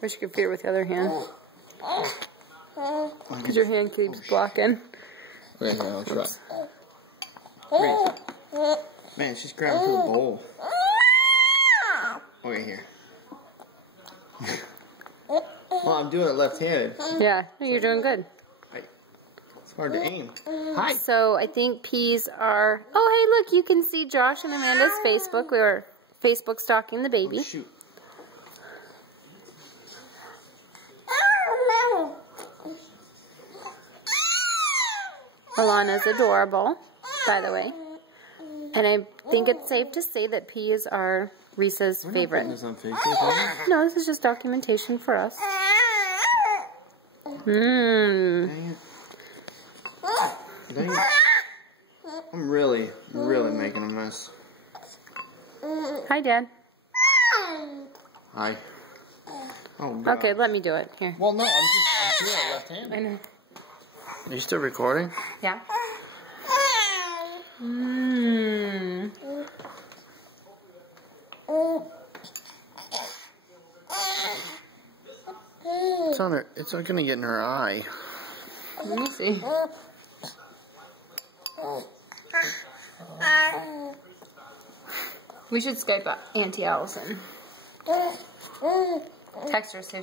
Wish you could feed her with the other hand. Because your hand keeps blocking. Okay, here, I'll try. Man, she's grabbing for the bowl. Okay, here. Well, I'm doing it left-handed. Yeah, you're doing good. It's hard to aim. Hi. So I think peas are... Oh, hey, look, you can see Josh and Amanda's Facebook. We were Facebook stalking the baby. Oh, shoot. Alana's adorable, by the way. And I think it's safe to say that peas are Risa's favorite. This on Facebook, No, this is just documentation for us. Dang it. I'm really making a mess. Hi, Dad. Hi. Oh, God. Okay, let me do it. Here. Well, no, I'm doing it left-handed. I know. Are you still recording? Yeah. It's on her. It's gonna get in her eye. Let me see. We should Skype Auntie Allison. Text her, say